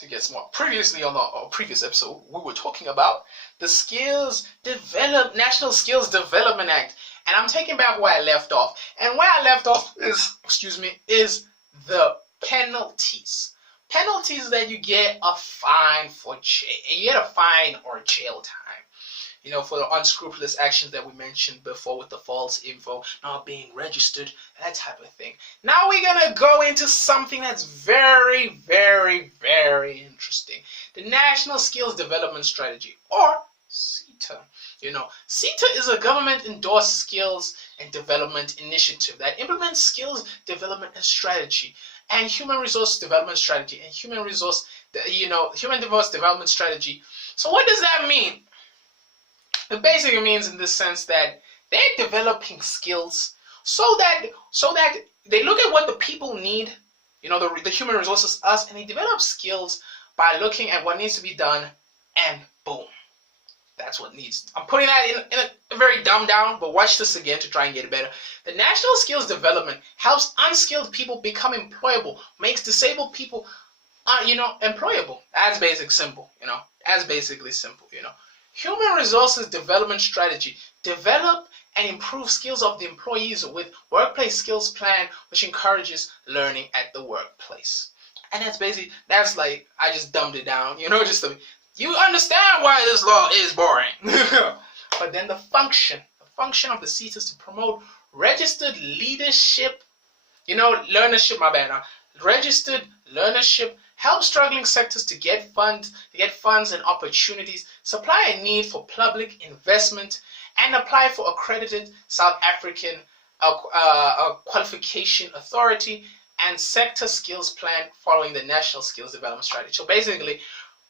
to get smart. Previously on our previous episode, we were talking about the National Skills Development Act, and I'm taking back where I left off. And where I left off is the penalties. Penalties that you get a fine for or jail time. For the unscrupulous actions that we mentioned before with the false info, not being registered, that type of thing. Now we're going to go into something that's very, very, very interesting. The National Skills Development Strategy, or SETA. SETA is a government-endorsed skills and development initiative that implements skills development and strategy and human resource development strategy and human resource development strategy. So what does that mean? It basically means in this sense that they're developing skills so that they look at what the people need, the human resources, us, and they develop skills by looking at what needs to be done, and boom. That's what needs. I'm putting that in a very dumbed down, but watch this again to try and get it better. The National Skills Development helps unskilled people become employable, makes disabled people, employable. That's basically simple, That's basically simple, Human Resources Development Strategy. Develop and improve skills of the employees with workplace skills plan, which encourages learning at the workplace. And that's like, I just dumbed it down, you understand why this law is boring. But then the function of the SETA is to promote registered leadership, registered learnership, help struggling sectors to get funds and opportunities, supply a need for public investment, and apply for accredited South African qualification authority and sector skills plan following the National Skills Development Strategy. So basically,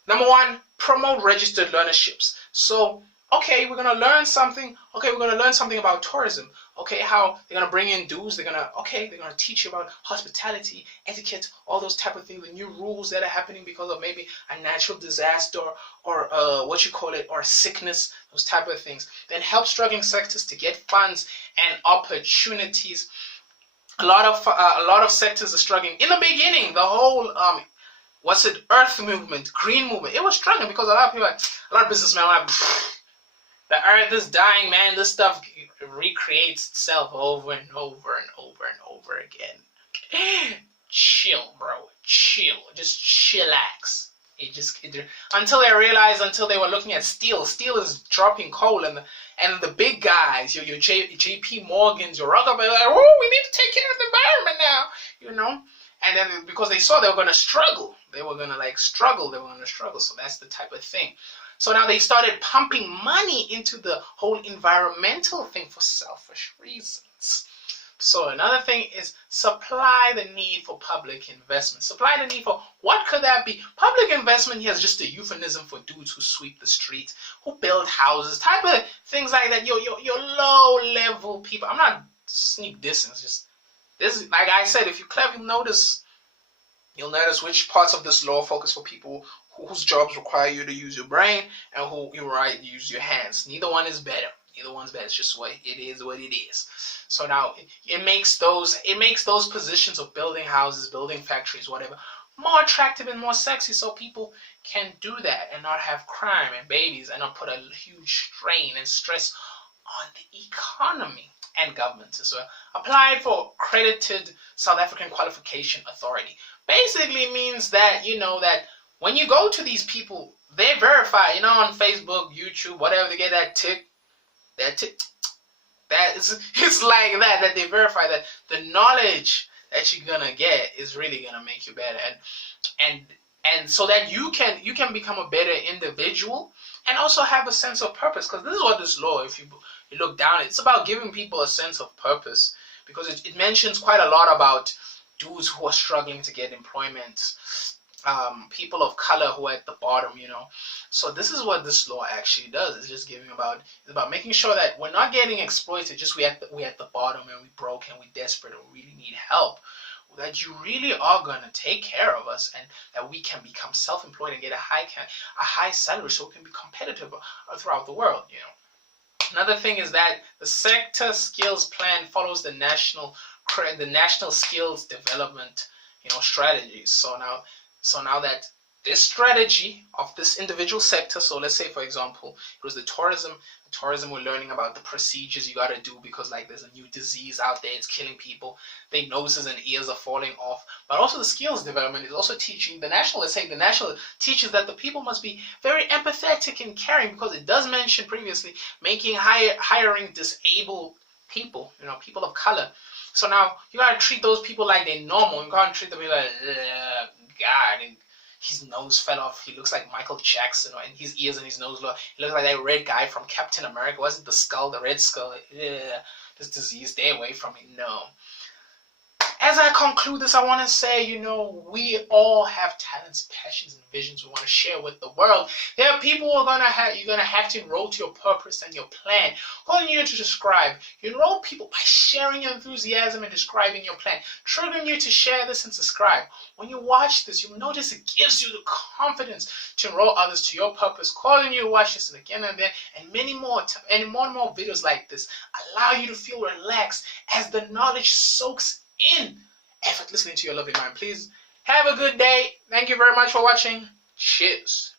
number one, promote registered learnerships. So, okay, we're going to learn something. Okay, we're going to learn something about tourism. Okay, how they're going to bring in dues. They're going to teach you about hospitality, etiquette, all those type of things, the new rules that are happening because of maybe a natural disaster or or sickness, those type of things. Then help struggling sectors to get funds and opportunities. A lot of sectors are struggling. In the beginning, the whole Earth movement, green movement, it was struggling because a lot of businessmen were like, the earth is dying, man. This stuff recreates itself over and over and over and over again. Chill, bro. Chill. Just chillax. Until they were looking at steel. Steel is dropping coal, and the big guys, your JP Morgans, your Rockefeller, like, oh, we need to take care of the environment now, And then because they saw they were going to struggle, So that's the type of thing. So now they started pumping money into the whole environmental thing for selfish reasons. So another thing is supply the need for public investment. Supply the need for, what could that be? Public investment here is just a euphemism for dudes who sweep the streets, who build houses, type of things like that. Your low-level people. I'm not sneak dissing. This is, like I said, if you cleverly notice, you'll notice which parts of this law focus for people whose jobs require you to use your brain and who use your hands. Neither one is better. It's just what it is. So now it makes those positions of building houses, building factories, whatever, more attractive and more sexy, so people can do that and not have crime and babies and not put a huge strain and stress on the economy and government as well. Applied for accredited South African Qualification Authority. Basically means that that when you go to these people, they verify, on Facebook, YouTube, whatever, they get that tick. It's like that they verify that the knowledge that you're gonna get is really gonna make you better, and so that you can become a better individual and also have a sense of purpose. Because this is what this law, if you look down, it's about giving people a sense of purpose, because it mentions quite a lot about dudes who are struggling to get employment, people of color who are at the bottom, So this is what this law actually does. It's about making sure that we're not getting exploited, just we at the bottom and we broke and we desperate and we really need help. That you really are going to take care of us and that we can become self-employed and get a high salary so we can be competitive throughout the world, Another thing is that the sector skills plan follows the national skills development, strategies. So now that this strategy of this individual sector. So let's say, for example, it was the tourism. Tourism, we're learning about the procedures you got to do because like there's a new disease out there, it's killing people, their noses and ears are falling off. But also the skills development is also teaching the national. Let's say the national teaches that the people must be very empathetic and caring, because it does mention previously making hiring disabled people, people of color. So now you gotta treat those people like they're normal. You can't treat them like God, and his nose fell off. He looks like Michael Jackson, and his ears and his nose he looks like that red guy from Captain America. Was it the skull, the red skull? This disease, stay away from it. No. As I conclude this, I want to say, we all have talents, passions, and visions we want to share with the world. There are people who are you're gonna have to enroll to your purpose and your plan. Calling you to describe. You enroll people by sharing your enthusiasm and describing your plan. Triggering you to share this and subscribe. When you watch this, you'll notice it gives you the confidence to enroll others to your purpose. Calling you to watch this again and then, and many more, and more videos like this allow you to feel relaxed as the knowledge soaks in effortlessly into your lovely mind. Please have a good day. Thank you very much for watching. Cheers.